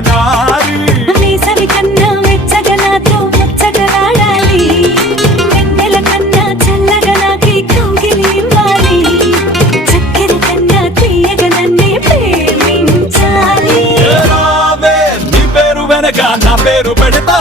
నారి వేసవి కన్నా వెచ్చగా నాతో ముచ్చటలాడాలి వెన్నెల కన్నా చల్లగా నాకి కౌగిలి ఇవ్వాలి చక్కెర కన్నా తీయగా నన్నే ప్రేమించాలి నీ పేరు వెనక నా పేరు పెడతా